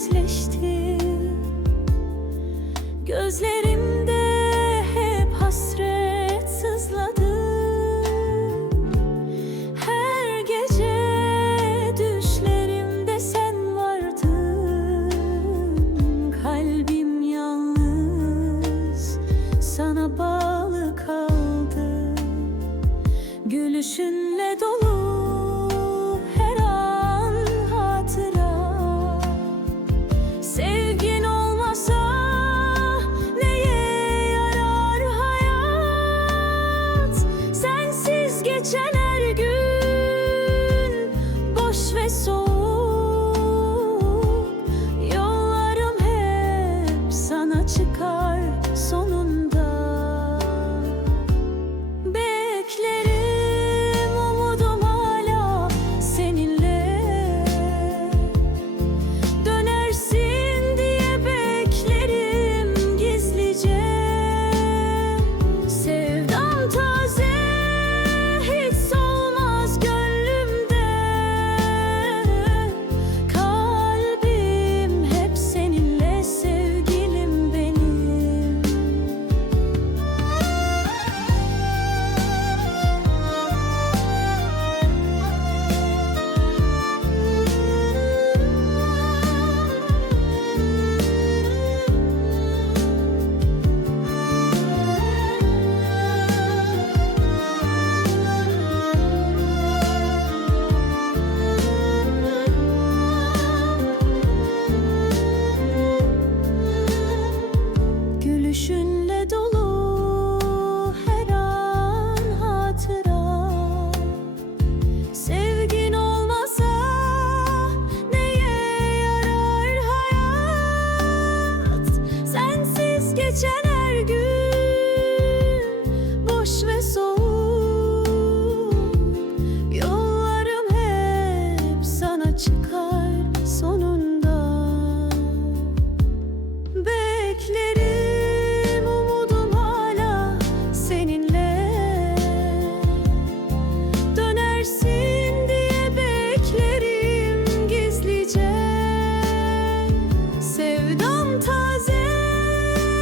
sensizleşti. Gözlerimde hep hasret sızladı. Her gece düşlerimde sen vardın. Kalbim yalnız sana bağlı kaldı. Gülüşünle dolu her an hatıra. Sevgin olmasa neye yarar hayat? Sensiz geçen her gün boş ve soğuk. Yollarım hep sana çıkar sonunda. Beklerim, umudum hala seninle. Dönersin diye beklerim gizlice. Sevdam taze, hiç solmaz gönlümde. Kalbim hep seninle, sevgilim benim. Gülüşünle dolu her an hatıra. Sevgin olmasa neye yarar hayat? Sensiz geçen her gün boş ve soğuk. Yollarım hep sana çıkar sonunda. Beklerim, umudum hala seninle. Dönersin diye beklerim gizlice. Sevdam taze,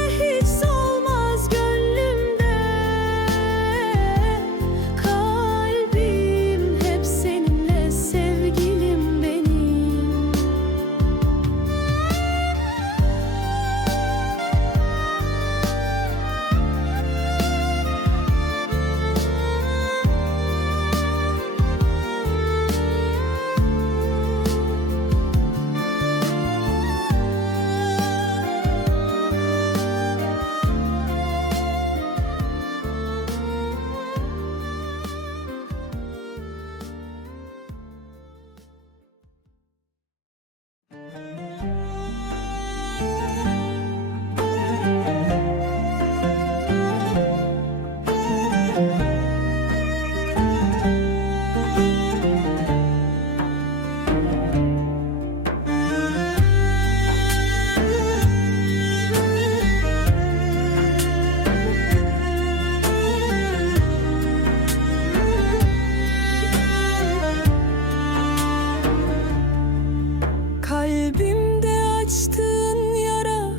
hiç solmaz gönlümde. Kalbim hep seninle, sevgilim benim. Kalbimde açtığın yara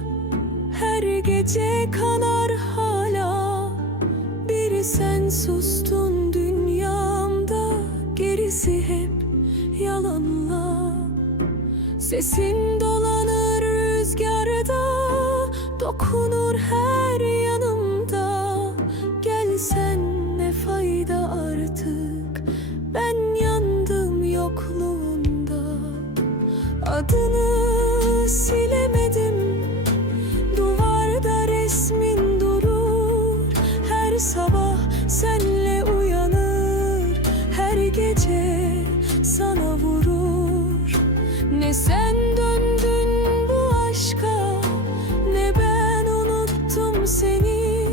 her gece kanar hala. Biri sen sustun dünyamda, gerisi hep yalanla. Sesin dolanır rüzgarda, dokunur her yanımda. Gelsen ne fayda artık, ben yandım yokluğunda. Adını silemedim, duvarda resmin durur. Her sabah senle uyanır, her gece sana vurur. Ne sen döndün bu aşka, ne ben unuttum seni.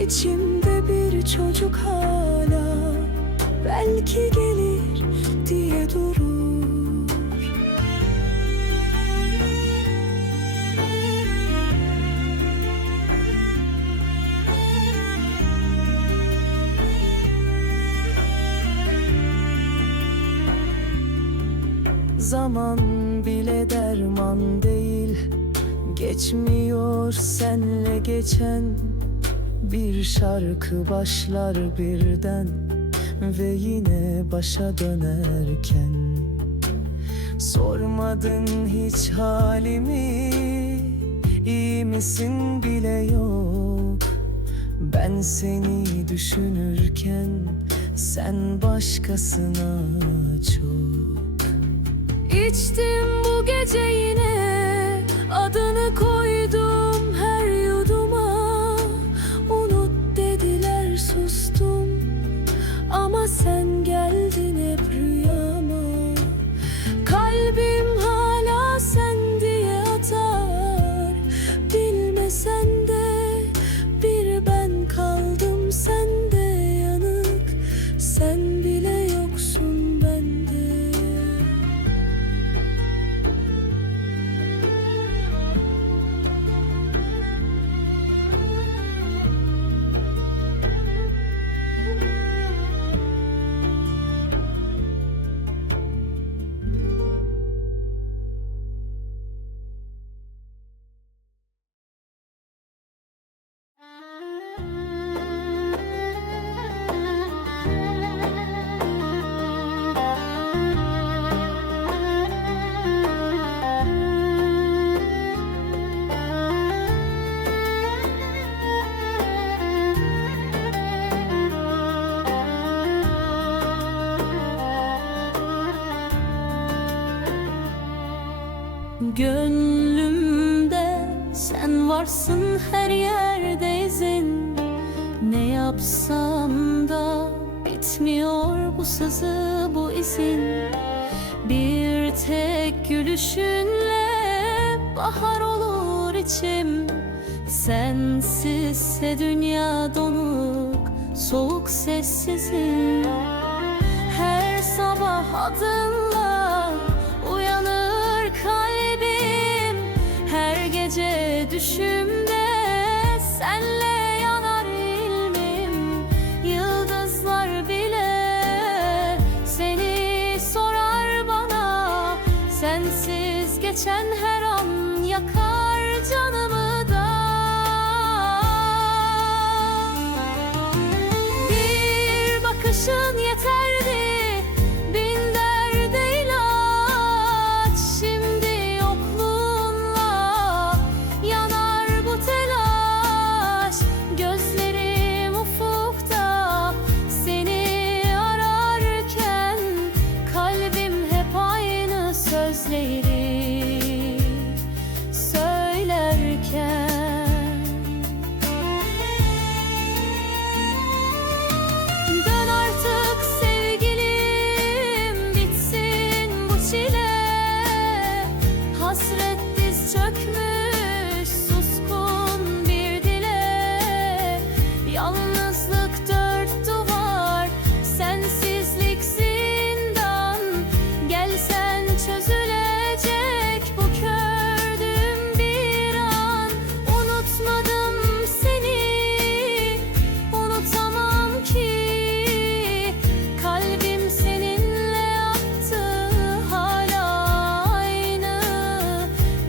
İçimde bir çocuk hala, belki gelir diye durur. Zaman bile derman değil. Geçmiyor senle geçen, bir şarkı başlar birden ve yine başa dönerken. Sormadın hiç halimi, iyi misin bile yok. Ben seni düşünürken sen başkasına çok. İçtim bu gece yine, adını koydum her yuduma. Unut dediler, sustum ama sen geldin hep rüyama. Kalbim hala sen diye atar, bilmesen de bir ben kaldım sende yanık. Sen bile yoksun bende. Gönlümde sen varsın, her yerde izin. Ne yapsam da bitmiyor bu sızı, bu izin. Bir tek gülüşünle bahar olur içim. Sensizse dünya donuk, soğuk sessizim. Her sabah adınla uyanır kalbim. Her gece düşümde senle yanar ilmim. Yıldızlar bile seni sorar bana. Sensiz geçen her an yakar canımı da. Bir bakışın yeterdi, bin derde ilaç. Şimdi yokluğunla yanar bu telaş. Gözlerim ufukta seni ararken, kalbim hep aynı sözleri söylerken. Dön artık sevgilim, bitsin bu çile. Hasret diz çökmüş suskun bir dile. Yalnızlık dört duvar, sensizlik zindan. Gelsen çözülecek bu kördüğüm bir an. Unutmadım seni, unutamam ki. Kalbim seninle attı hala aynı.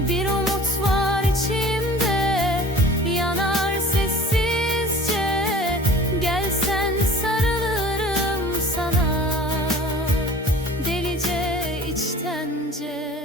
Bir umut var içimde, yanar sessizce. Gelsen sarılırım sana, delice içtence.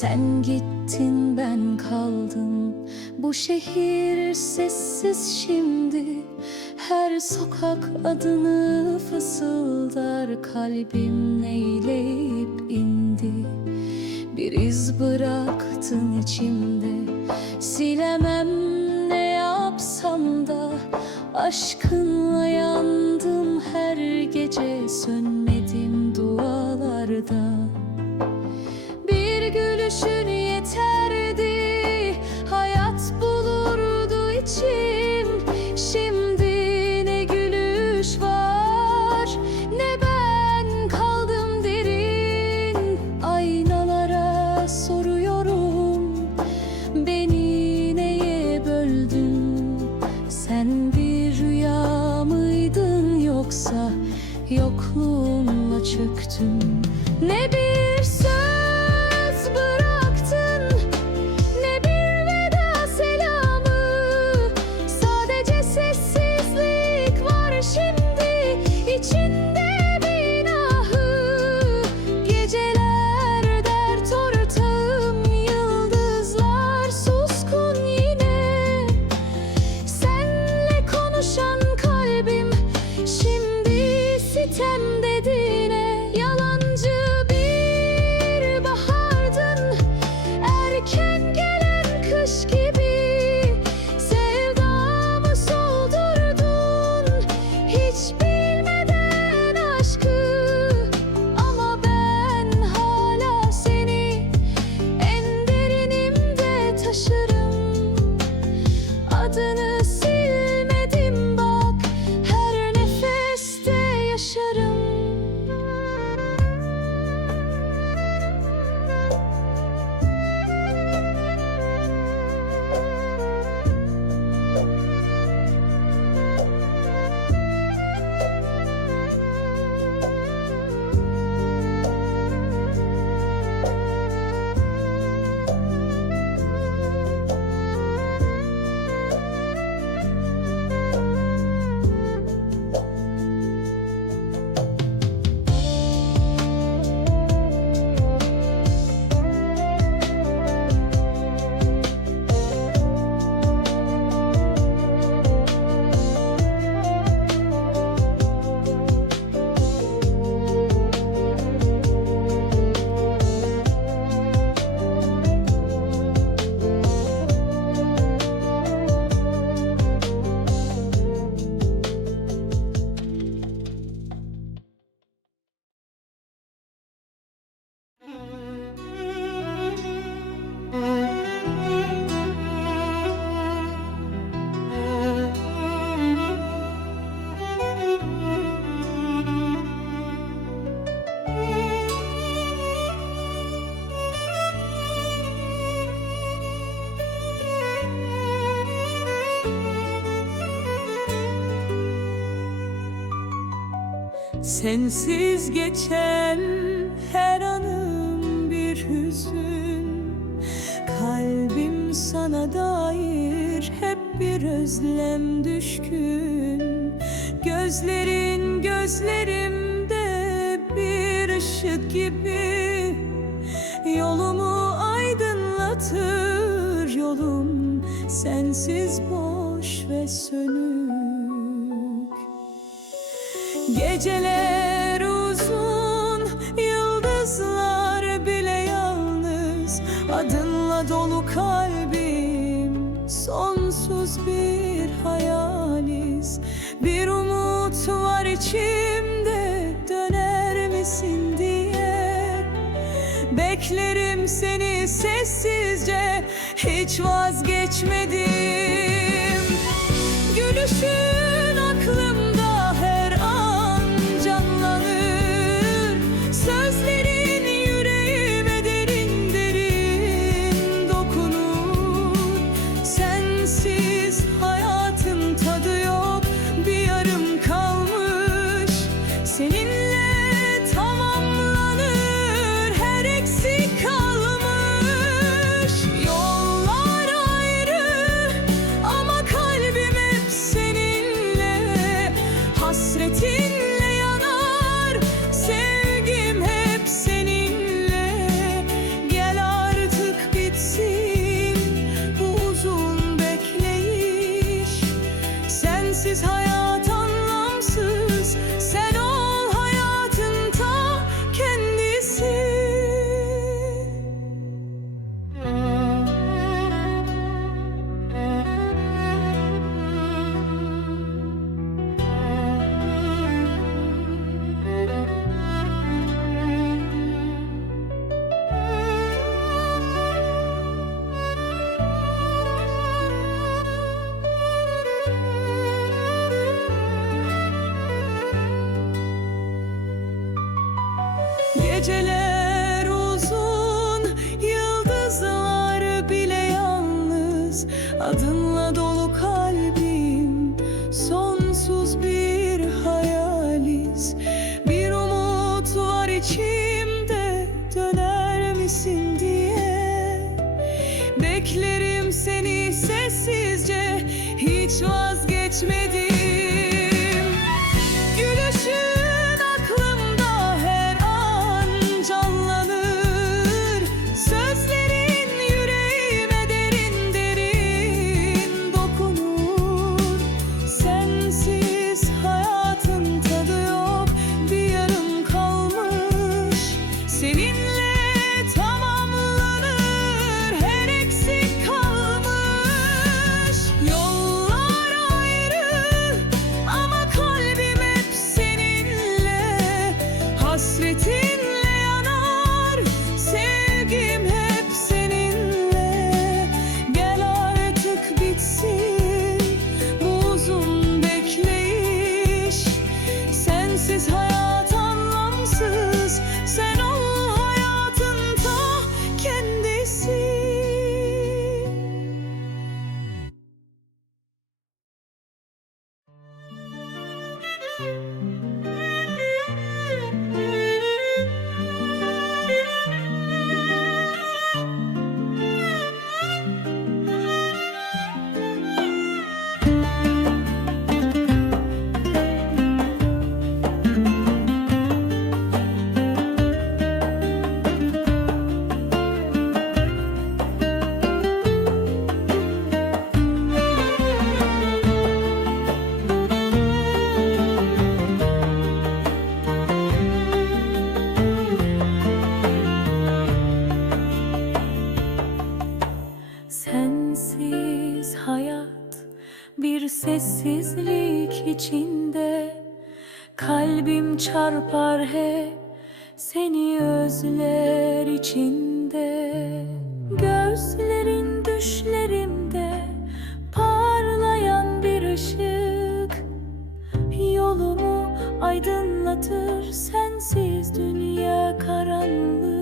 Sen gittin ben kaldım. Bu şehir sessiz şimdi. Her sokak adını fısıldar. Kalbim neyleyip indi. Bir iz bıraktın içimde. Silemem ne yapsam da. Aşkınla yandım her gece. Sönmedim dualarda. Bir gülüşün yeterdi. Hayat bulurdu içim. Şimdi ne gülüş var, ne ben kaldım derin. Aynalara soruyorum, beni neye böldün? Sen bir rüya mıydın yoksa yokluğunla çöktün? Ne bir söz bıraktın, ne bir veda selamı. Sadece sessizlik var şimdi, içinde bin ahı. Geceler dert ortağım, yıldızlar suskun yine. Senle konuşan kalbim şimdi sitem dediğine. Yalancı bir bahardın, erken gelen kış gibi. Sevdamı soldurdun, hiç bilmeden aşkı. Ama ben hala seni en derinimde taşırım. Adını silmedim bak, her nefeste yaşarım. Sensiz geçen her anım bir hüzün. Kalbim sana dair hep bir özlem düşkün. Gözlerin gözlerimde bir ışık gibi. Yolumu aydınlatır yolum, sensiz boş ve sönük. Geceler uzun, yıldızlar bile yalnız. Adınla dolu kalbim, sonsuz bir hayaliz. Bir umut var içimde, döner misin diye. Beklerim seni sessizce, hiç vazgeçmedim. Gülüşün aklımda her an canlanır. Sözlerin yüreğime derin derin dokunur. Sensiz hayatın tadı yok, bir yarım kalmış. Seninle tamamlanır, her eksik kalmış. Yollar ayrı ama kalbim hep seninle. Geceler uzun, yıldızlar bile yalnız. Adınla dolu kalbim, sonsuz bir hayaliz. Bir umut var içimde, döner misin diye. Beklerim seni sessizce, hiç vazgeçmedim. Gülüşün aklımda her an canlanır. Sözlerin yüreğime derin derin dokunur. Sensiz hayatın tadı yok, bir yarım kalmış. Seninle tamamlanır, her eksik kalmış. Yollar ayrı ama kalbim hep seninle. Hasretinle yanar, sevgim hep seninle. Gel artık bitsin bu uzun bekleyiş. Sensiz hayat anlamsız, sen ol hayatın ta kendisi. Sensiz hayat bir sessizlik içinde. Kalbim çarpar hep seni özler içinde. Gözlerin düşlerimde parlayan bir ışık. Yolumu aydınlatır, sensiz dünya karanlık.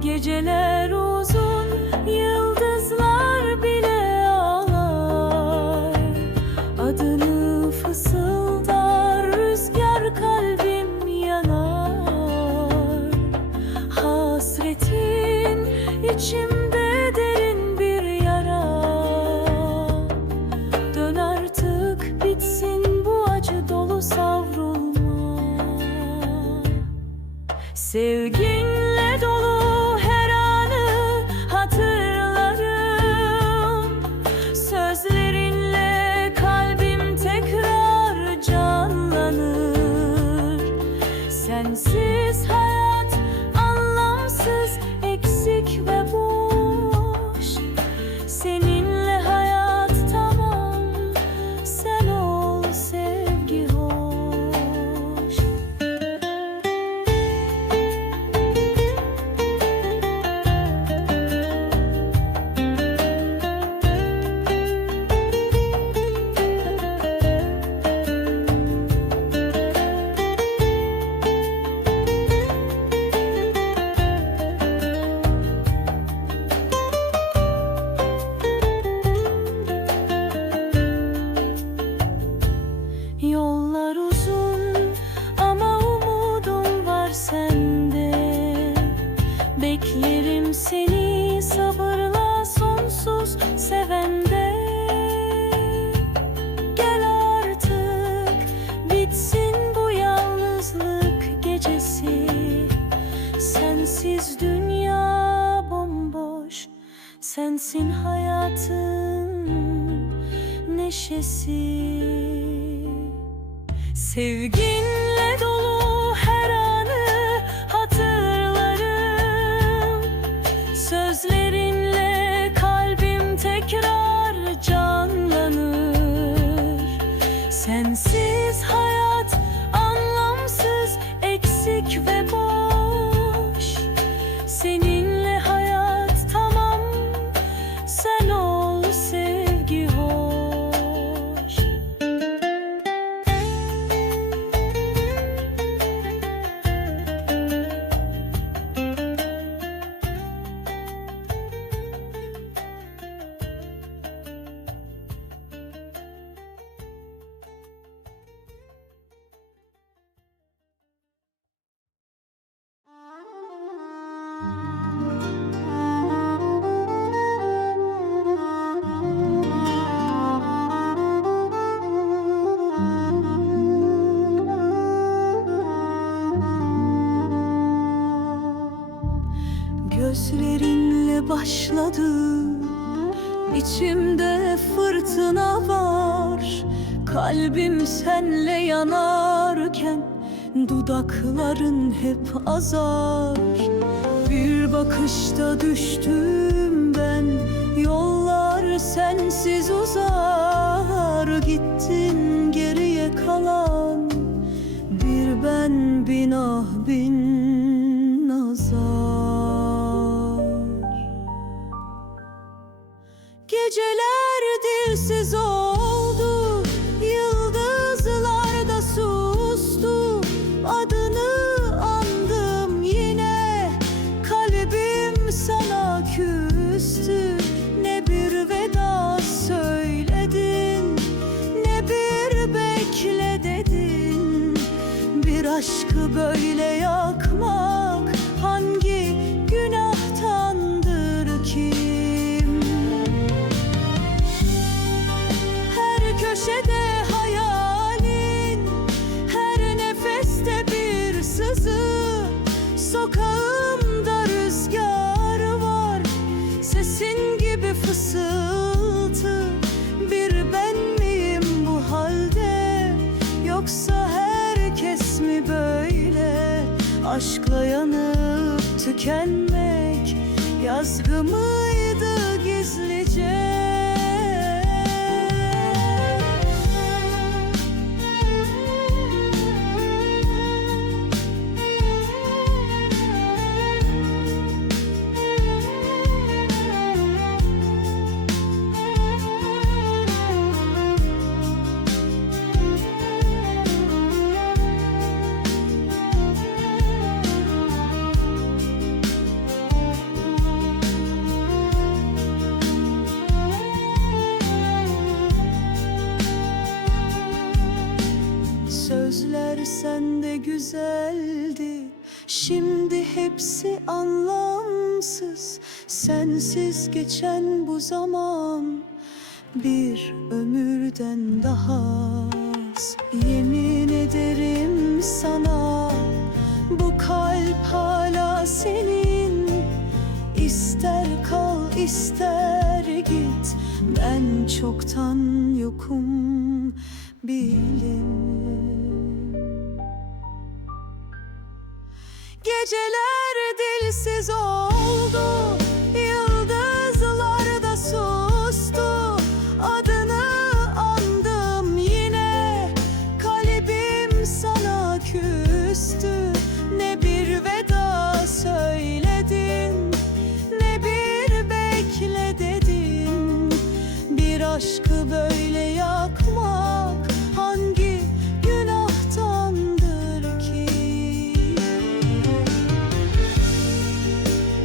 Geceler uzun, yıldızlar bile ağlar. Adını fısıldar, rüzgar kalbim yanar. Hasretin içimde derin bir yara. Dön artık bitsin bu acı dolu savrulma. Sevginle dolu her anı hatırlarım. Sözlerinle kalbim tekrar canlanır. Sensiz hayat anlamsız, eksik ve boş. Seninle hayat tamam, sen ol sevgi hoş. Yollar uzun ama umudum var sende. Beklerim seni sabırla sonsuz sevende. Gel artık bitsin bu yalnızlık gecesi. Sensiz dünya bomboş, sensin hayatın neşesi. Sevginle dolu her anı hatırlarım. Sözlerinle kalbim tekrar canlanır. Sensiz hayat anlamsız, eksik ve boş. Seninle hayat tamam, sen ol sevgi hoş. Sözlerinle başladı, içimde fırtına var. Kalbim senle yanarken dudakların hep azar. Bir bakışta düştüm ben, yollar sensiz uzar. Gittin geriye kalan bir ben, bin ah bin nazar. Geceler dilsiz oldu, yıldızlar da sustu. Adını andım yine, kalbim sana küstü. Ne bir veda söyledin, ne bir bekle dedin. Bir aşkı böyle yakmak hangi günahtandır ki? Her köşede hayalin, her nefeste bir sızı. Sokağımda rüzgar var, sesin gibi fısıltı. Bir ben miyim bu halde, yoksa herkes mi böyle? Aşkla yanıp tükenmek yazgı mıydı gizlice? Sözler sende güzeldi, şimdi hepsi anlamsız. Sensiz geçen bu zaman bir ömürden daha az. Yemin ederim sana, bu kalp hala senin. İster kal ister git, ben çoktan yokum bilin. Geceler dilsiz oldu, yıldızlar da sustu. Adını andım yine, kalbim sana küstü. Ne bir veda söyledin, ne bir bekle dedin. Bir aşkı böyle yakmak hangi günahtandır ki?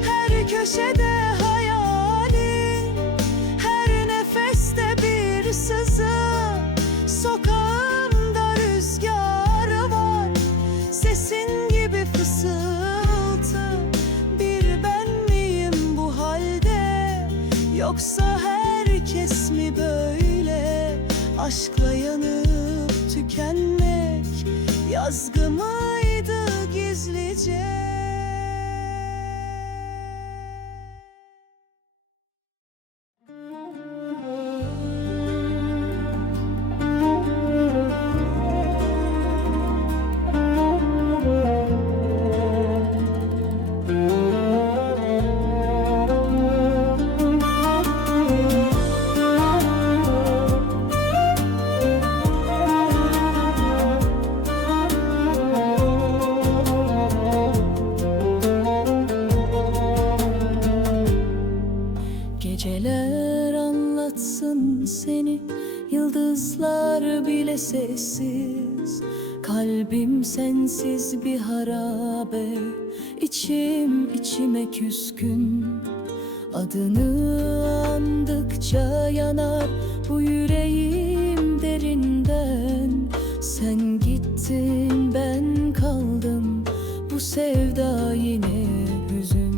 Her köşede hayalin, her nefeste bir sızı. Sokağımda rüzgar var, sesin gibi fısıltı. Bir ben miyim bu halde, yoksa herkes mi böyle? Aşkla yanıp tükenmek yazgı mıydı gizlice? Geceler anlatsın seni, yıldızlar bile sessiz. Kalbim sensiz bir harabe, içim içime küskün. Adını andıkça yanar bu yüreğim derinden. Sen gittin ben kaldım, bu sevda yine hüzün.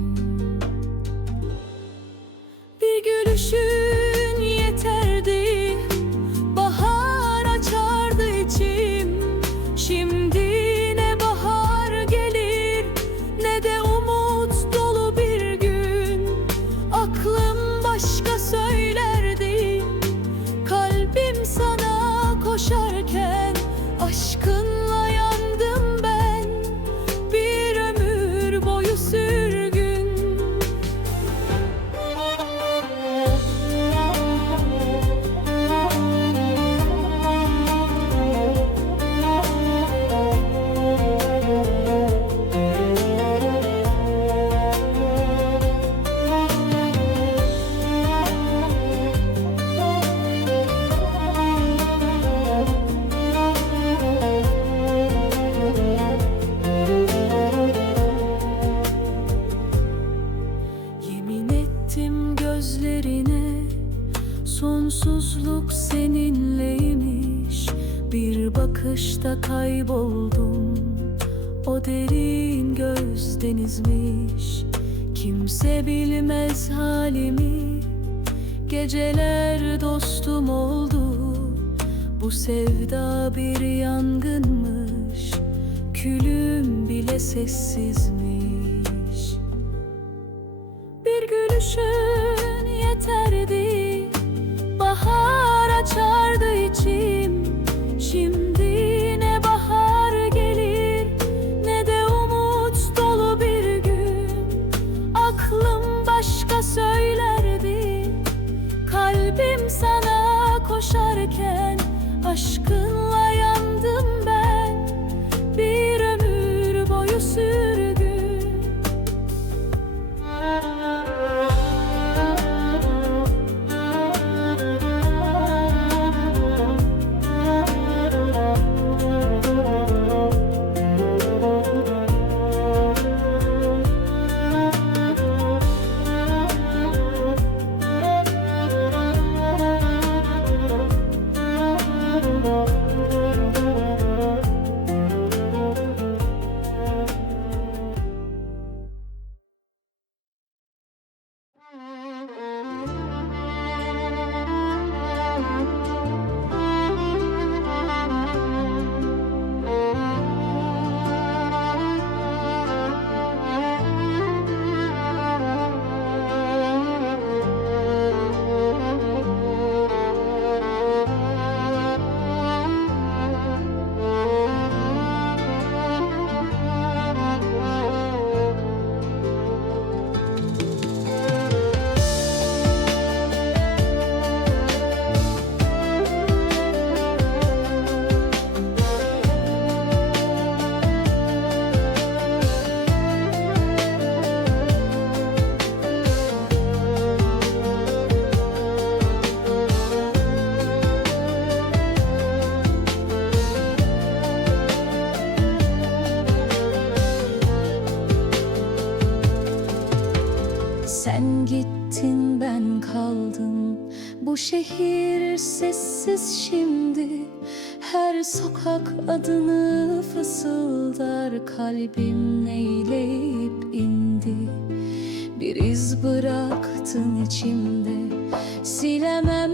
Bir gülüşün yeterdi, bahar açardı içim. Şimdi ne bahar gelir, ne de umut dolu bir gün. derin göz denizmiş. Kimse bilmez halimi, geceler dostum oldu. Bu sevda bir yangınmış, külüm bile sessizmiş. Bir gülüşün yeterdi, bahar açardı içim. Şimdi ne bahar gelir, ne de umut dolu bir gün. Aklım başka söylerdi, kalbim sana koşarken. Aşkınla yandım ben, bir ömür boyu sürgün. Sen gittin ben kaldım. Bu şehir sessiz şimdi. Her sokak adını fısıldar. Kalbim neyleyip indi. Bir iz bıraktın içimde. Silemem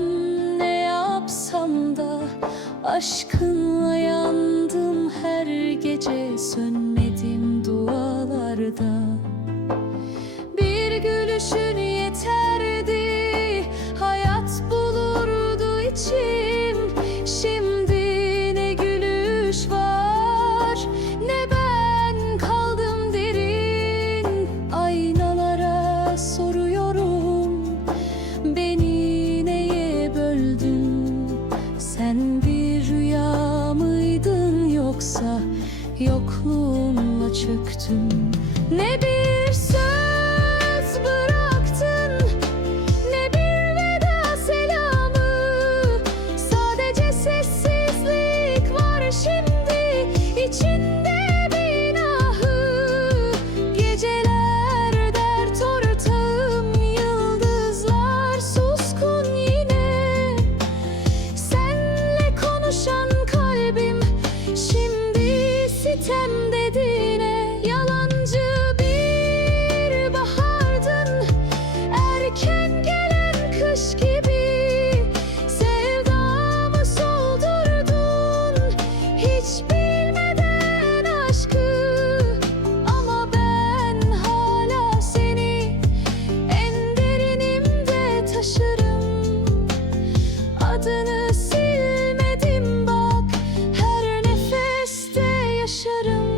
ne yapsam da. Aşkınla yandım her gece. Sönmedim dualarda. Gülüşün yeterdi, hayat bulurdu içim. Şimdi ne gülüş var, ne ben kaldım derin. Aynalara soruyorum, beni neye böldün? Sen bir rüya mıydın yoksa yokluğunla çöktüm? Ne bir söz bıraktın, ne bir veda selamı. Sadece sessizlik var şimdi, içinde bin ahı. Geceler dert ortağım, yıldızlar suskun yine. Senle konuşan kalbim şimdi sitem dediğine. Yalancı bir bahardın, erken gelen kış gibi. Sevdamı soldurdun, hiç bilmeden aşkı. Ama ben hala seni en derinimde taşırım. Adını silmedim bak, her nefeste yaşarım.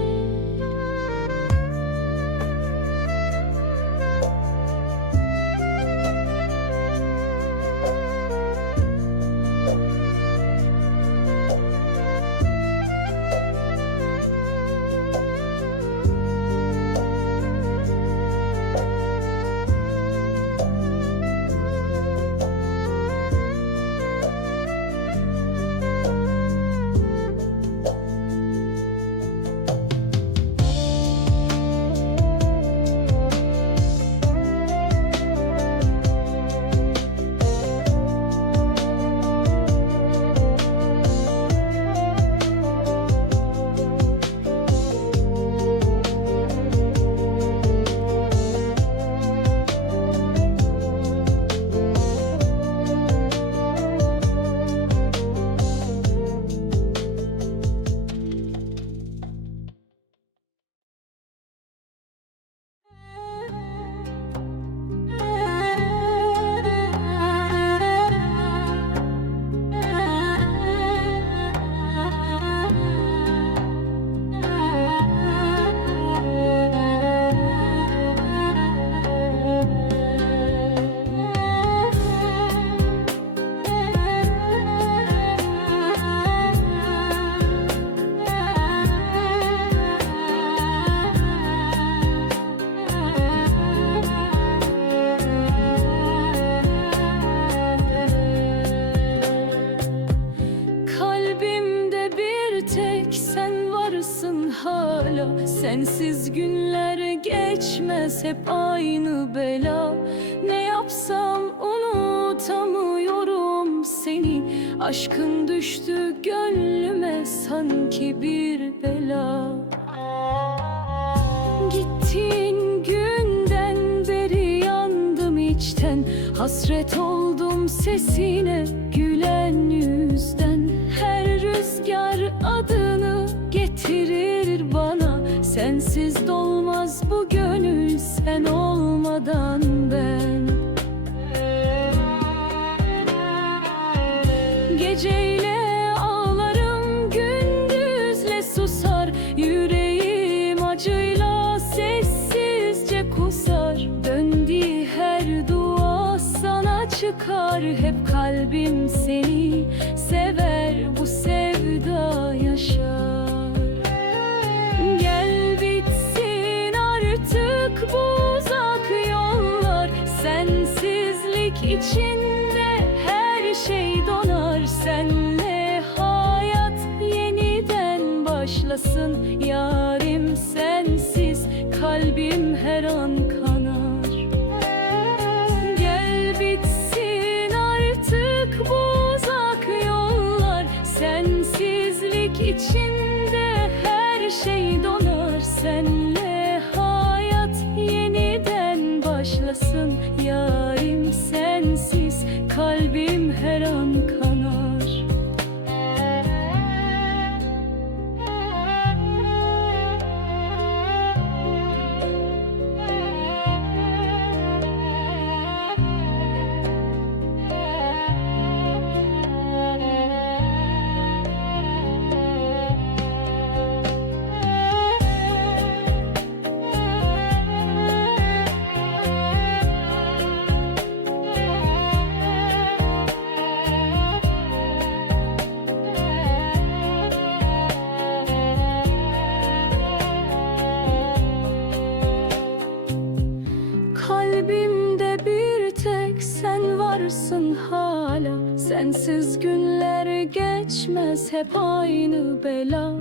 Sensiz günler geçmez, hep aynı bela. Ne yapsam unutamıyorum seni. Aşkın düştü gönlüme sanki bir bela. Gittiğin günden beri yandım içten. Hasret oldum sesine, gülen yüzden. Her rüzgar adını getirir bana. Sensiz dolmaz bu gönül, sen olmadan ben. Geceyle ağlarım, gündüzle susar. Yüreğim acıyla sessizce kusar. Döndüğü her dua sana çıkar. Hep kalbim seni sever, bu sevda yaşar. Gel bitsin artık bu uzak yollar. Sensizlik içinde her şey donar. Senle hayat yeniden başlasın. Yarim sensiz kalbim her an kanar. Gel bitsin artık bu uzak yollar. Sensizlik içinde her şey donar. Senle hayat yeniden başlasın. Yarim sensiz kalbim her an kanar. Kalbimde bir tek sen varsın hala. Sensiz günler geçmez, hep aynı bela.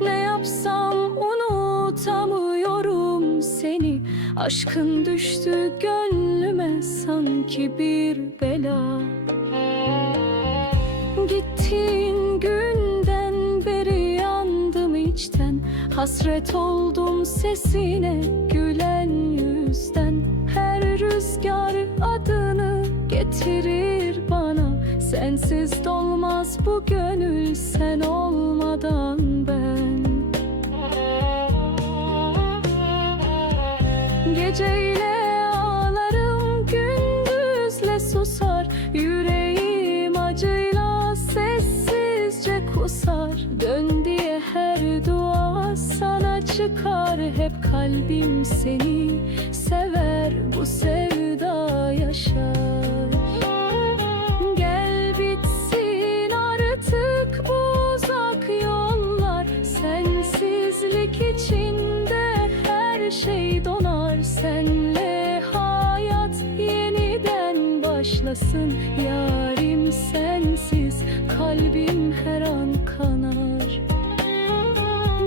Ne yapsam unutamıyorum seni. Aşkın düştü gönlüme sanki bir bela. Gittiğin günden beri yandım içten. Hasret oldum sesine, gülen yüzden. Her rüzgar adını getirir bana. Sensiz dolmaz bu gönül, sen olmadan ben. Geceyle ağlarım, gündüzle susar. Yüreğim acıyla sessizce kusar. Dön diye her dua sana çıkar. Hep kalbim seni sever, bu sevda yaşar. Gel bitsin artık bu uzak yollar. Sensizlik içinde her şey donar. Senle hayat yeniden başlasın. Yarim sensiz kalbim her an kanar.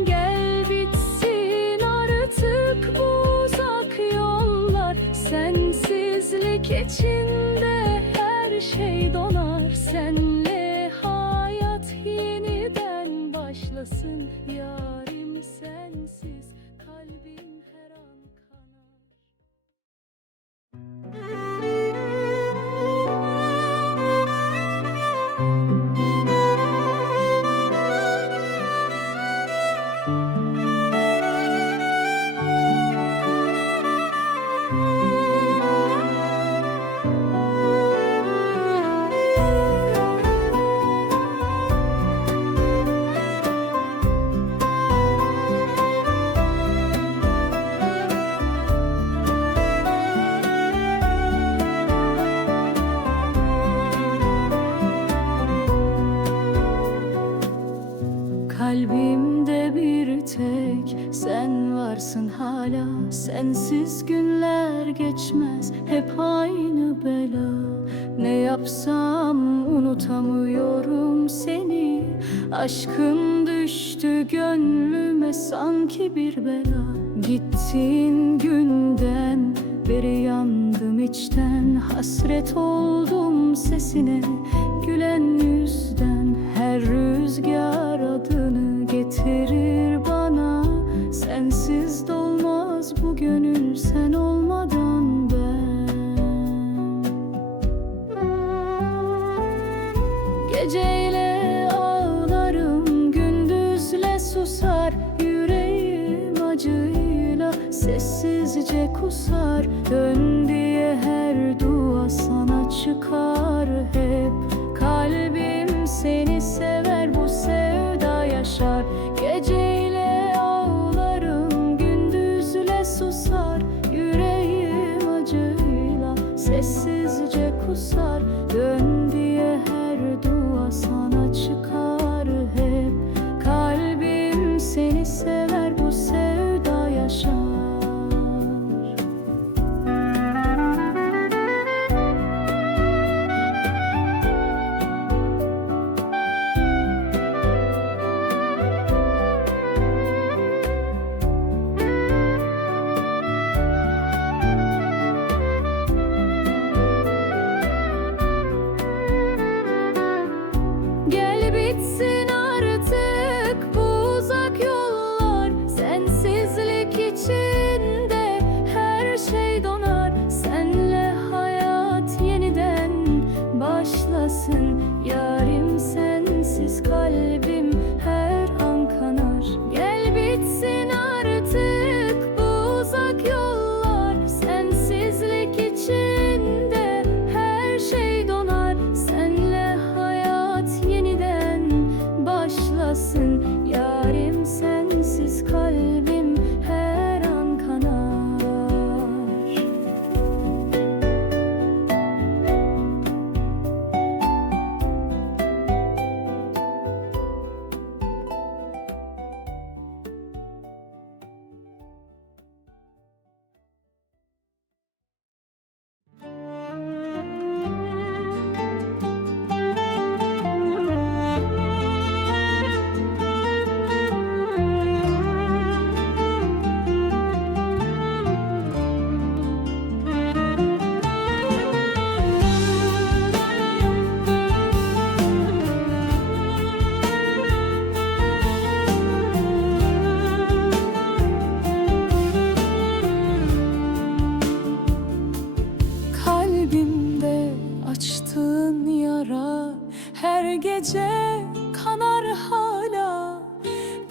Gel bitsin artık bu uzak yollar. Sensizlik içinde her şey donar. Senle hayat yeniden başlasın. Yarim sensiz kalbim her an kanar. Kalbimde bir tek sen varsın hala. Sensiz günler geçmez, hep aynı bela. Ne yapsam unutamıyorum seni. Aşkın düştü gönlüme sanki bir bela. Gittiğin günden beri yandım içten. Hasret oldum sesine, gülen yüzden. Her rüzgar adını getirir bana. Sensiz dolmaz bu gönül, sen olmadan ben. Geceyle ağlarım, gündüzle susar. Yüreğim acıyla sessizce kusar. Dön diye her dua sana çıkar hep. Kalbim seni sever, bu sevda yaşar. Geceyle ağlarım, gündüzle susar. Yüreğim acıyla sessizce kusar. Dön diye her dua sana çıkar hep. Kalbim seni sever, bu sevda yaşar. Gel bitsin artık bu uzak yollar. Sensizlik içinde her şey donar. Senle hayat yeniden başlasın. Yarim sensiz kalbim her an kanar. Gel bitsin artık bu uzak yollar. Sensizlik içinde her şey donar. Senle hayat yeniden başlasın. Yarim sensiz kalbim her an kanar. Kalbimde açtığın yara her gece kanar hala.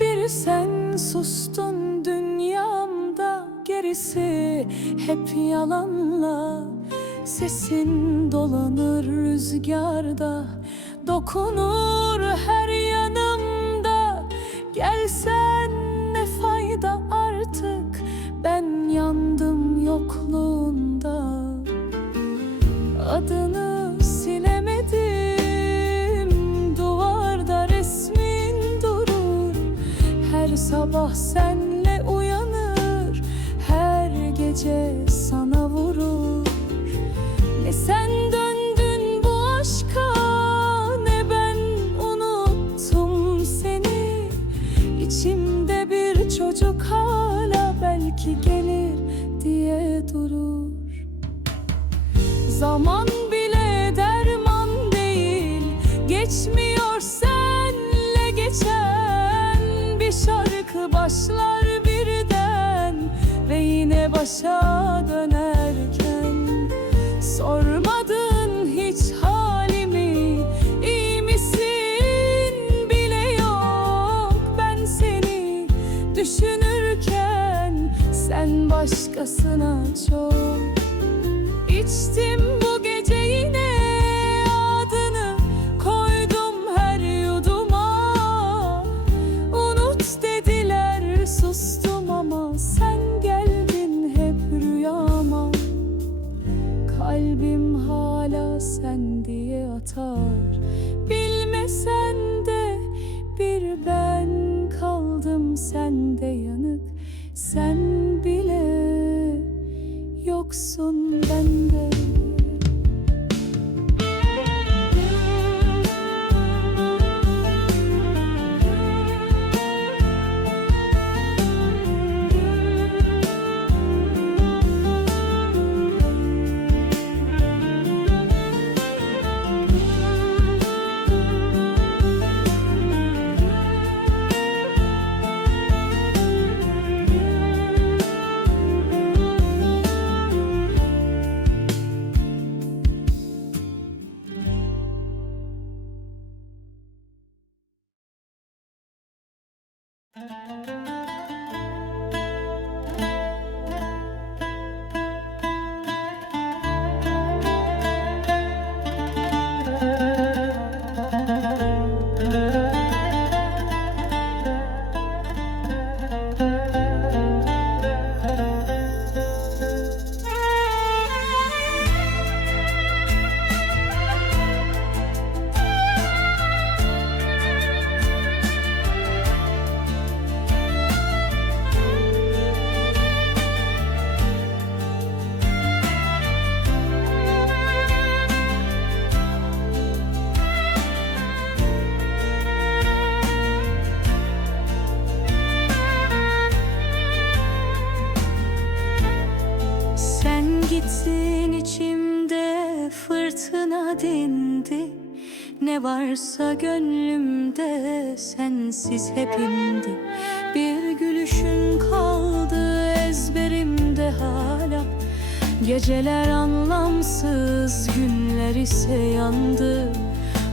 Bir sen sustun dünyamda, gerisi hep yalanla. Sesin dolanır rüzgarda, dokunur her yanımda. Gelsen ne fayda artık, ben yandım yokluğunda. Adını silemedim, duvarda resmin durur. Her sabah senle uyanır, her gece sana vurur. Ne sen döndün bu aşka, ne ben unuttum seni. İçimde bir çocuk hala belki gelir diye durur. Zaman bile derman değil, geçmiyor senle geçen. Bir şarkı başlar birden ve yine başa dönerken. Sormadın hiç halimi, iyi misin bile yok. Ben seni düşünürken sen başkasına çok. İçtim bu gece yine adını, koydum her yuduma. Unut dediler, sustum ama sen geldin hep rüyama. Kalbim hala sen diye atar, bilmesen de bir ben kaldım sende yanık. Sen bile yoksun bende. Gittin, içimde fırtına dindi. Ne varsa gönlümde sensiz hepimdi. Bir gülüşün kaldı ezberimde hala. Geceler anlamsız, günler ise yandı.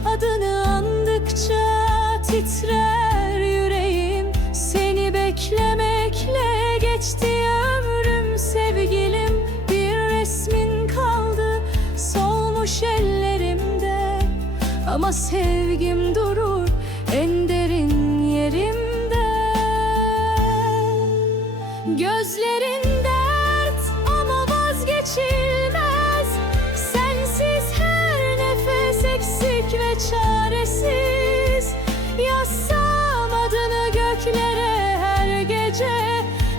Adını andıkça titrer yüreğim. Seni beklemekle geçti ömrüm sevgilim. Resmin kaldı solmuş ellerimde, ama sevgim durur en derin yerimde. Gözlerin dert ama vazgeçilmez. Sensiz her nefes eksik ve çaresiz. Yazsam adını göklere her gece,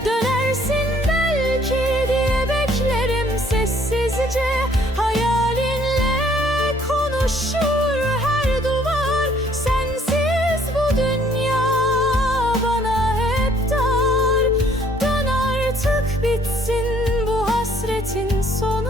dönersin belki diye beklerim sessizce. Hayalinle konuşur her duvar. Sensiz bu dünya bana hep dar. Dön artık bitsin bu hasretin sonu.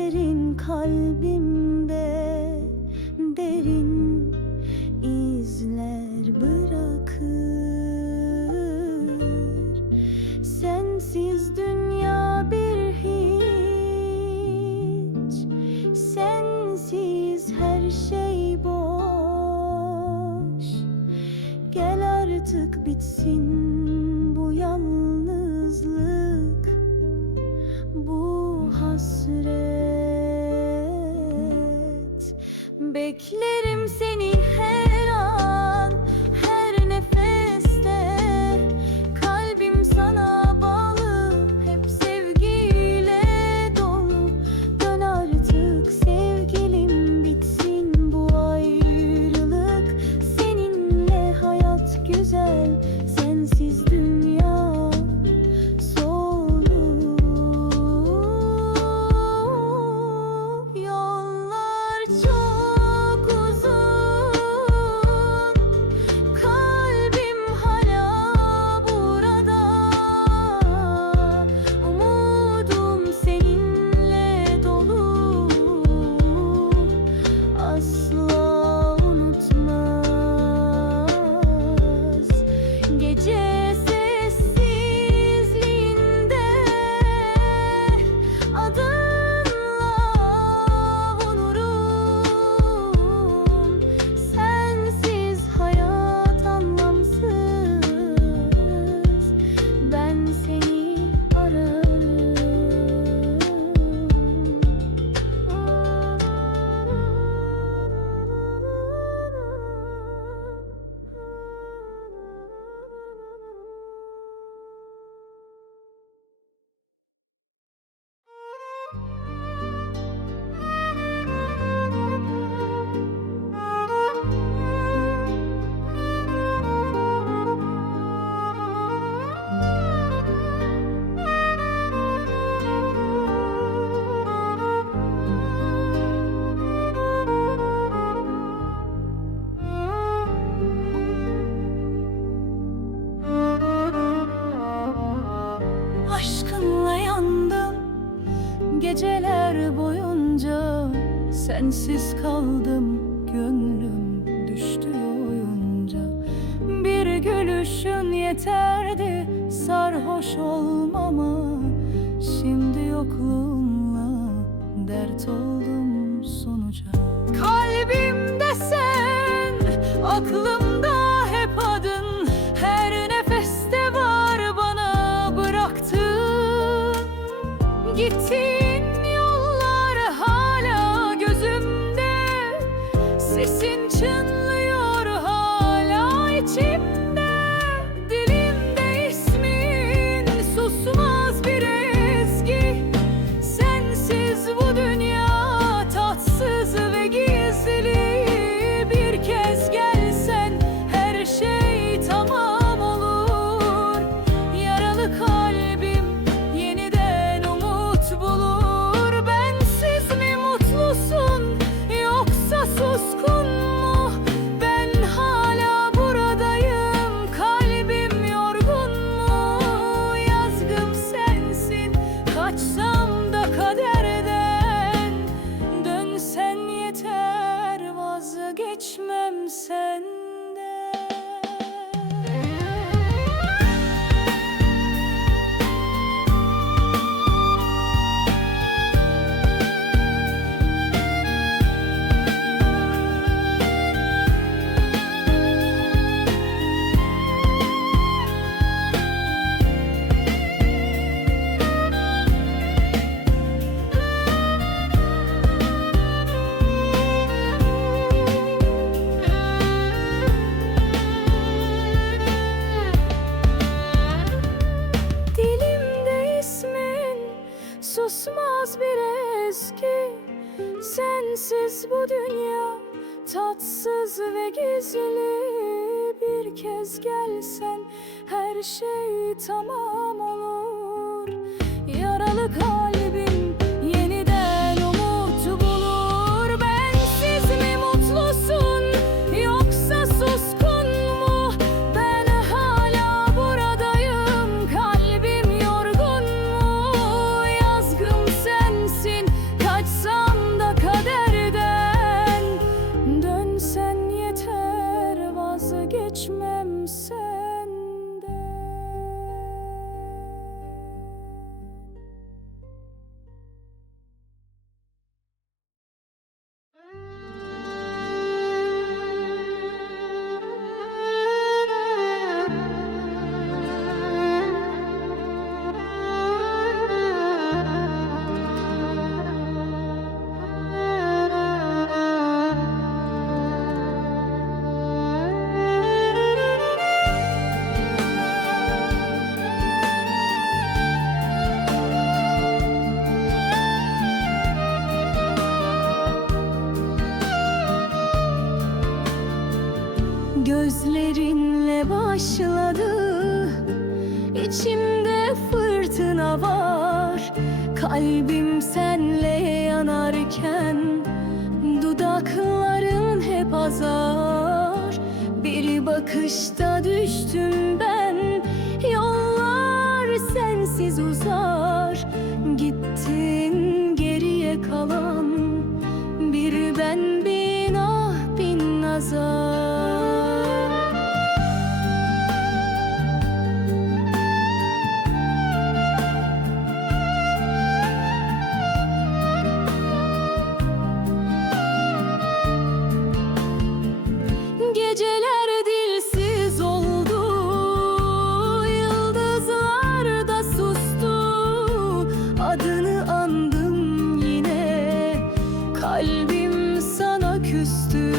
izlerin kalbimde derin izler bırakır. Sensiz dünya bir hiç, sensiz her şey boş. Gel artık bitsin bu yalnızlık, bu hasret. Beklerim seni her an, her nefeste. Kalbim sana bağlı, hep sevgiyle dolu. Dön artık sevgilim, bitsin bu ayrılık. Seninle hayat güzel, sensiz dünya sonu. Yollar çok uzun, kalbim hala burada. Umudum seninle dolu, asla unutmaz. Gece sessizliğinde adınla vururum. Sensiz hayat anlamsız, ben seni ararım. Aşkınla yandım geceler boyunca, sensiz kaldım, gönlüm düştü oyunca. Bir gülüşün yeterdi sarhoş olmama, şimdi yokluğunla dert oldum sonuca. Kalbimde sen, aklımda hep adın, her nefeste var bana bıraktığın. Gittiğin yollar hala gözümde, sesin çınlıyor hala içimde. Dilimde ismin susmaz bir ezgi, sensiz bu dünya tatsız ve gizli. Bir kez gelsen her şey tamam olur. Yaralı kalbim yeniden umut bulur. Bensiz mi mutlusun yoksa suskun mu? Ben hala buradayım, kalbim yorgun mu? Yazgım sensin, kaçsam da kaderden. Dönsen yeter, vazgeçmem senden. Dilimde ismin susmaz bir ezgi, sensiz bu dünya tatsız ve gizli. Bir kez gelsen her şey tamam olur. Yaralı kalbim yeniden umut bulur. Bensiz mi mutlusun yoksa suskun mu? Ben hala buradayım, kalbim yorgun mu? Yazgım sensin, kaç başladı. İçimde fırtına var. Kalbim senle yanarken dudakların hep azar. Bir bakışta düştüm ben, yollar sensiz uzar. Gittin, geriye kalan bir ben, bin ah bin nazar. Geceler dilsiz oldu, yıldızlar da sustu. Adını andım yine, kalbim sana küstü.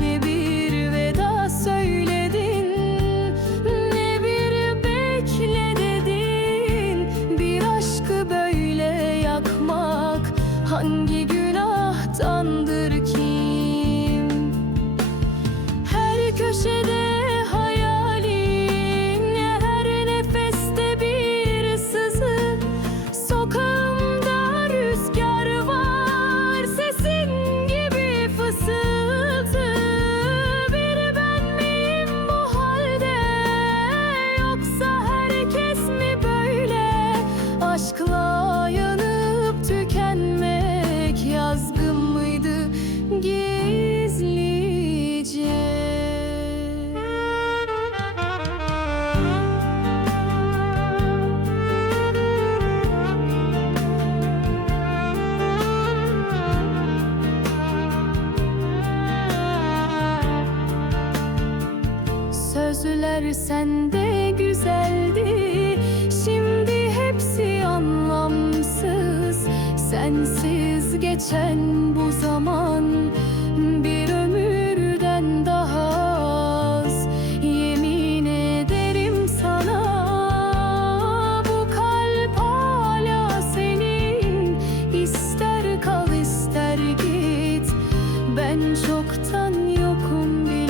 Ne bir veda söyledin, ne bir bekle dedin. Bir aşkı böyle yakmak hangi günahtandır ki? Köşede hayalin, her nefeste bir sızı. Sokağımda rüzgar var, sesin gibi fısıltı. Bir ben miyim bu halde, yoksa herkes mi böyle? Aşkla yanıp tükenmek yazgın mıydı gizlice? Sözler sende güzeldi, şimdi hepsi anlamsız. Sensiz geçen bu zaman bir ömürden daha az. Yemin ederim sana, bu kalp hala senin. İster kal ister git, ben çoktan yokum bil.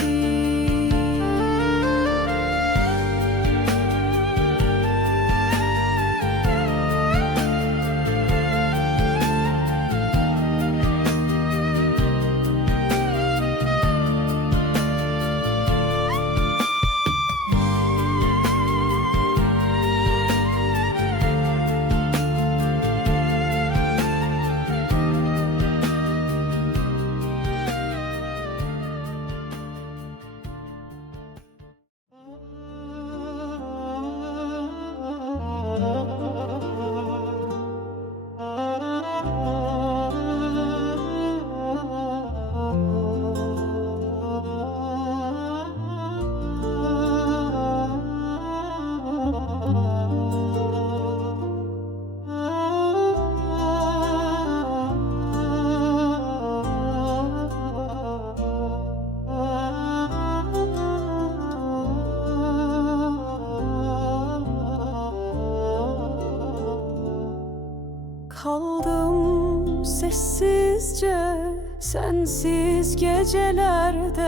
Kaldım sessizce sensiz gecelerde.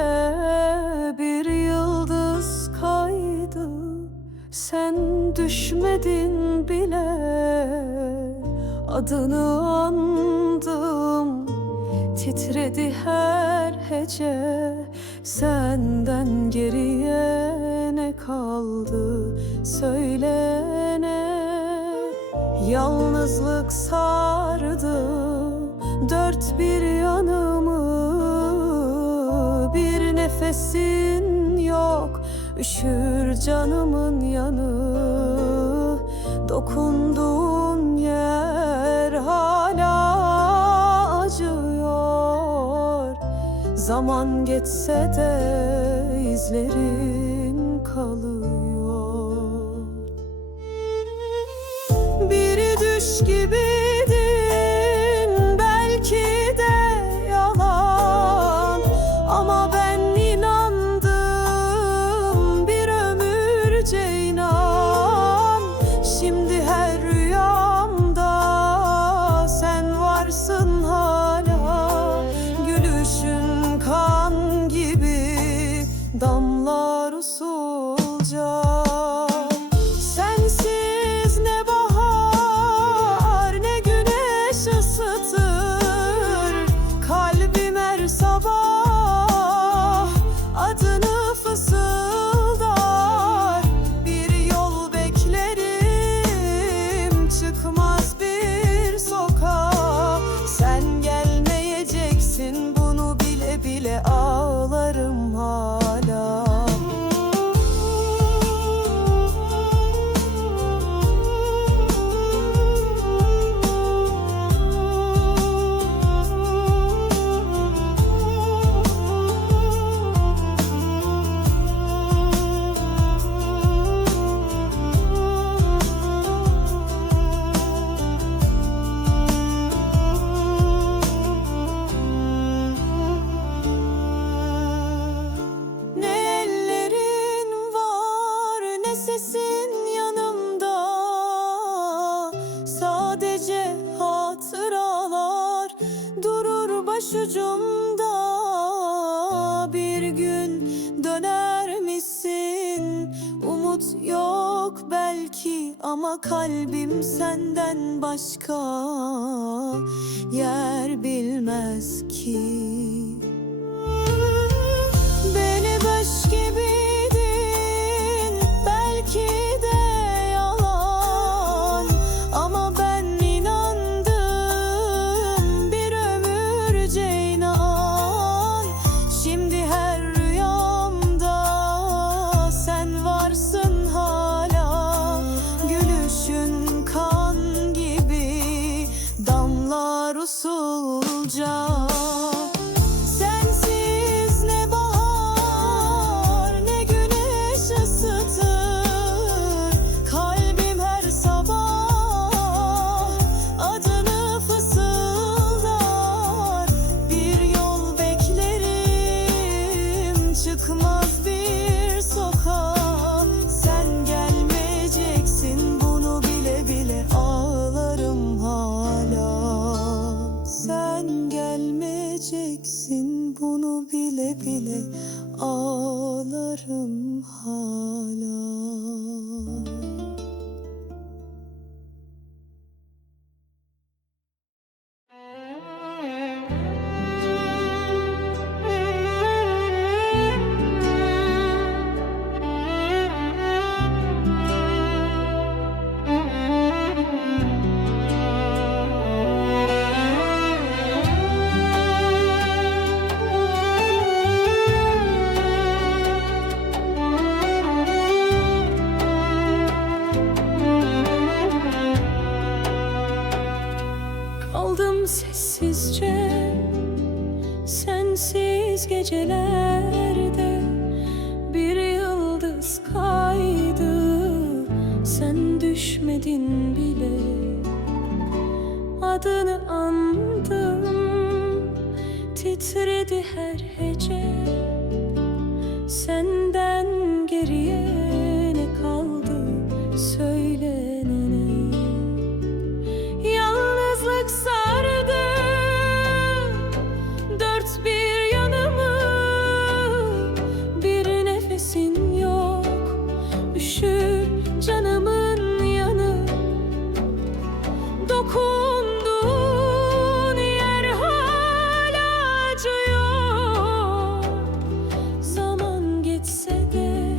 Bir yıldız kaydı, sen düşmedin bile. Adını andım, titredi her hece. Senden geriye ne kaldı söyle ne? Yalnızlık sardı dört bir yanımı. Bir nefesin yok, üşür canımın yanı. Dokunduğun yer hala acıyor. Zaman geçse de izlerin kalıyor. Bir düş gibiydin, belki de yalan, ama ben inandım bir ömürce inan. Şimdi her rüyamda sen varsın hala. Gülüşün kan gibi damlar başucumda. Bir gün döner misin? Umut yok belki ama kalbim senden başka yer bilmez ki. Beni beş gibiydin, belki de yalan, ama ben inandım bir ömürce inan. Şimdi her rüyamda sen varsın hala, gülüşün kan gibi damlar usulca. Sensiz ne bahar ne güneş ısıtır, kalbim her sabah adını fısıldar. Bir yol beklerim, çıkmaz bir sokağa. Sen gelmeyeceksin, bunu bile bile ağlarım hala. Sen gelmeyeceksin, bunu bile bile ağlarım hala. Kaldım sessizce sensiz gecelerde, bir yıldız kaydı, sen düşmedin bile. Adını andım, titredi her hece. Senden geriye ne kaldı söylenene? Yalnızlık sardı dört bir yanımı, bir nefesin yok, üşür canımın yanı. Dokunduğun yer hala acıyor, zaman geçse de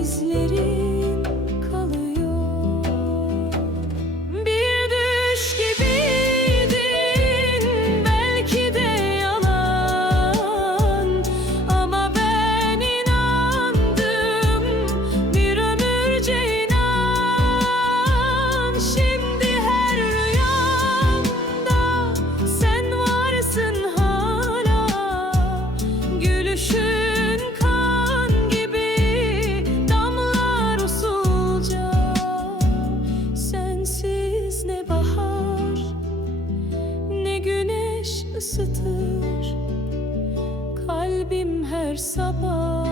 izlerin kalıyor. Bir düş gibiydin, belki de yalan, ama ben inandım bir ömürce inan. Şimdi her rüyamda sen varsın hala, gülüşün kan gibi damlar usulca. Sensiz ne bahar ne güneş ısıtır, kalbim her sabah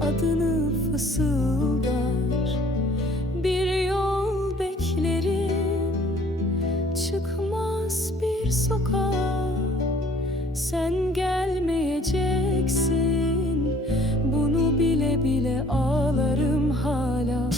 adını fısıldar. Bir yol beklerim, çıkmaz bir sokağa. Sen gelmeyeceksin, bunu bile bile ağlarım hala.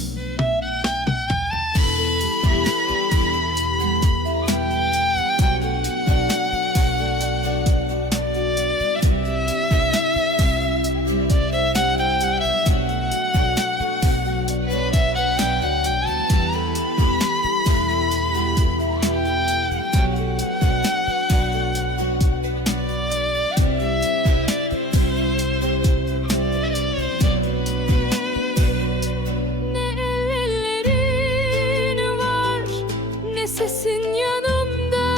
Sesin yanımda,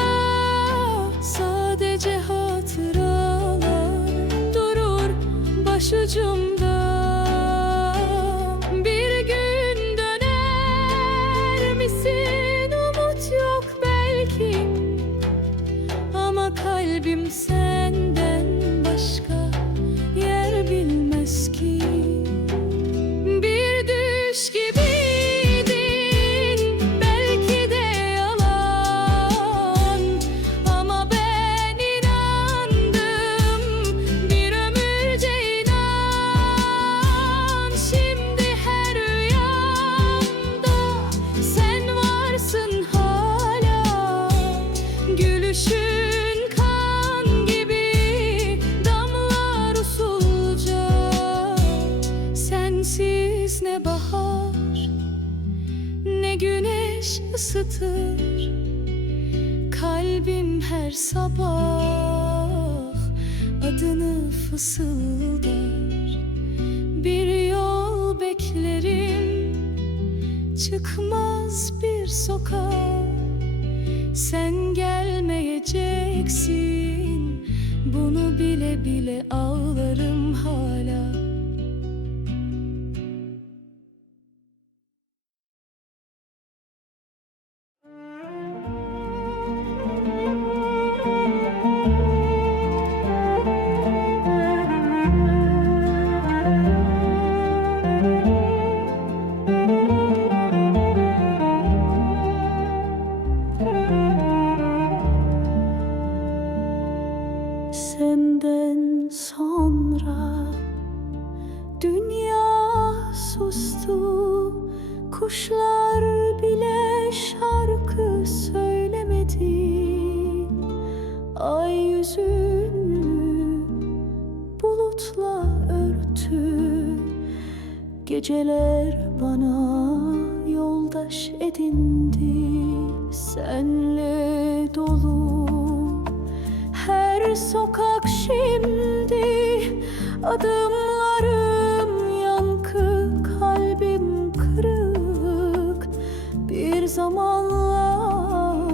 sadece hatıralar durur başucumda. Bir gün döner misin? Umut yok belki, ama kalbim senden başka yer bilmez ki. Bir düş gibi belki de yalan, ama ben Kalbim her sabah adını fısıldar. Bir yol beklerim, çıkmaz bir sokağa. Sen gelmeyeceksin, bunu bile bile ağlarım hala. Senden sonra dünya sustu, kuşlar bile şarkı söylemedi. Ay yüzünü bulutla örtü, geceler bana yoldaş edindi. Senle dolu her sokak şimdi, adımlarım yankı, kalbim kırık. Bir zamanlar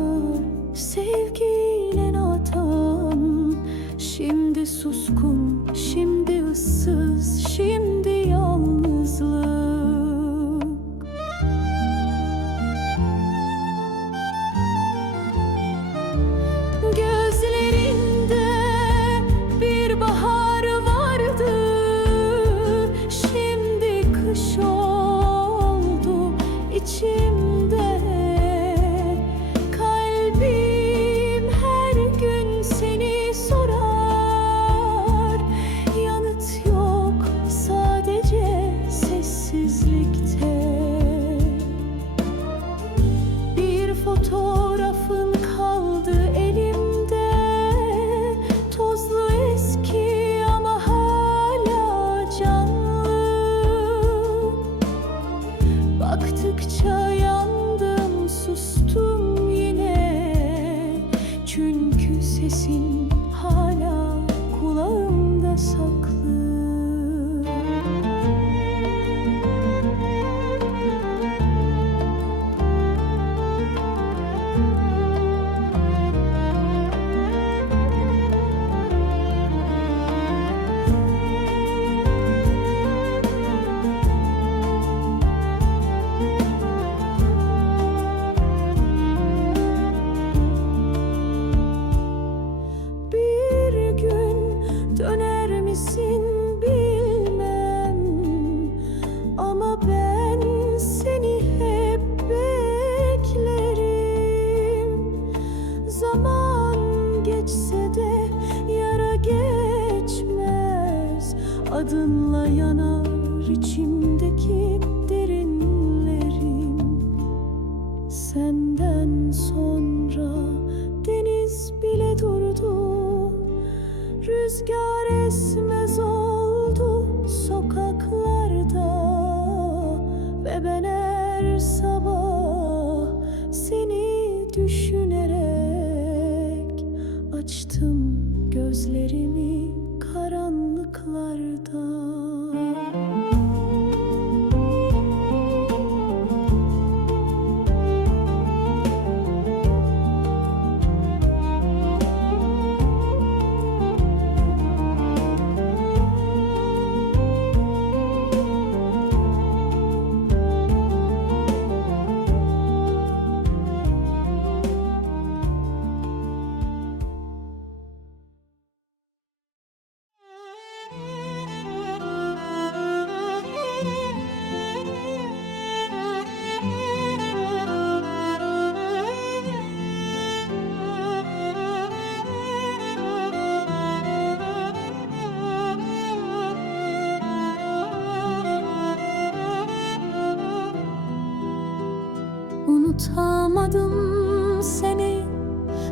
sevgiyle natan, şimdi suskun, şimdi ıssız, şimdi yalnızlık. Gözlerinde bir bahar vardı, şimdi kış oldu içimde. Kalbim her gün seni sorar, yanıt yok sadece sessizlikte. Bir fotoğrafın kaldı elimde, tozlu eski ama hala canlı. Baktıkça yandım, sustum yine, çünkü sesin hala kulağımda saklı. Bir gün döner misin bilmem, ama ben seni hep beklerim. Zaman geçse de yara geçmez, adınla yanar içimdeki derinlerim. Senden sonra deniz bile durdu, rüzgar esmez oldu sokaklarda. Ve ben her sabah seni düşünerek açtım gözlerimi karanlıklarda. Unutamadım seni,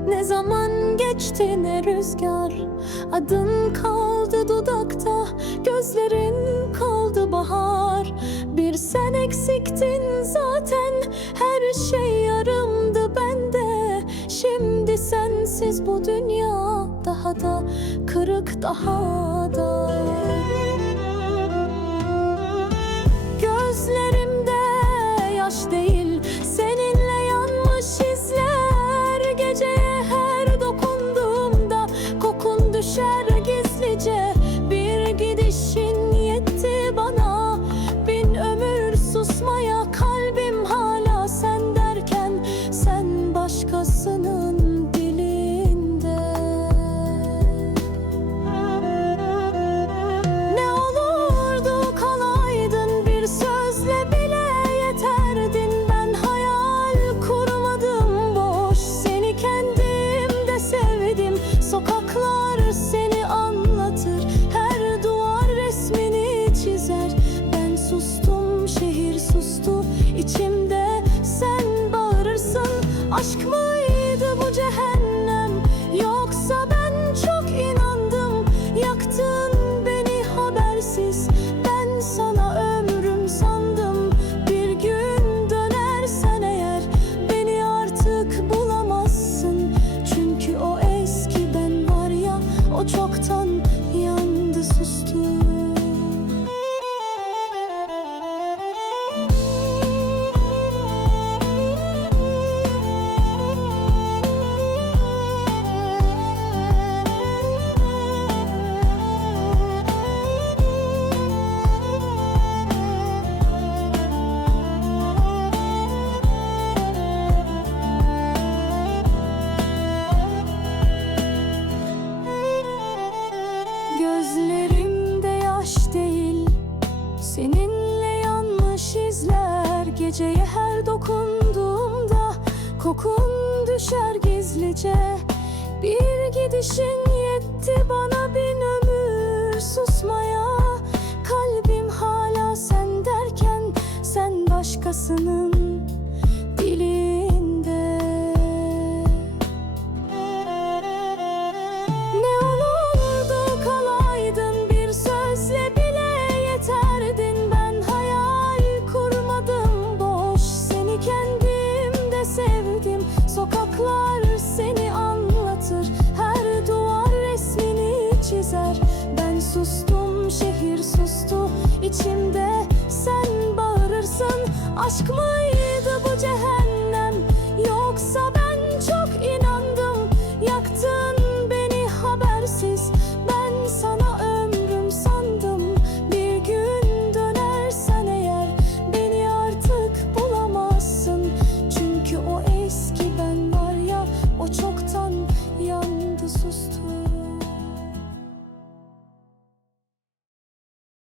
ne zaman geçti ne rüzgar. Adın kaldı dudakta, gözlerin kaldı bahar. Bir sen eksiktin zaten, her şey yarımdı ben sensiz bu dünya daha da kırık, daha da. Gözlerimde yaş değil, seninle yanmış izler. Geceye her dokunduğumda kokun düşer gizlice. Bir gidişin yetti bana, bin ömür susmaya. Kalbim hala sen derken, sen başkasının dilinde. Ne olurdu kalaydın, bir sözle bile yeterdin. Ben hayal kurmadım boş, seni kendimde sevdim. Sokaklar seni anlatır, her duvar resmini çizer. Ben sustum, şehir sustu, içimde sen bağırırsın. Aşk mıydı bu cehennem, yoksa ben çok inandım. Yaktın beni habersiz, ben sana ömrüm sandım. Bir gün dönersen eğer, beni artık bulamazsın. Çünkü o eski ben var ya, o çoktan yandı, sustu. Gözlerimde yaş değil, seninle yanmış izler. Geceye her dokunduğumda kokun düşer gizlice. Bir gidişin yetti bana, bin ömür susmaya. Kalbim hala sen derken, sen başkasının dilinde. Ne olurdu kalaydın, bir sözle bile yeterdin. Ben hayal kurmadım boş, seni kendimde sevdim. Sokaklar seni anlatır, her duvar resmini çizer. Ben sustum, şehir sustu, içimde sen bağırırsın. Aşk mı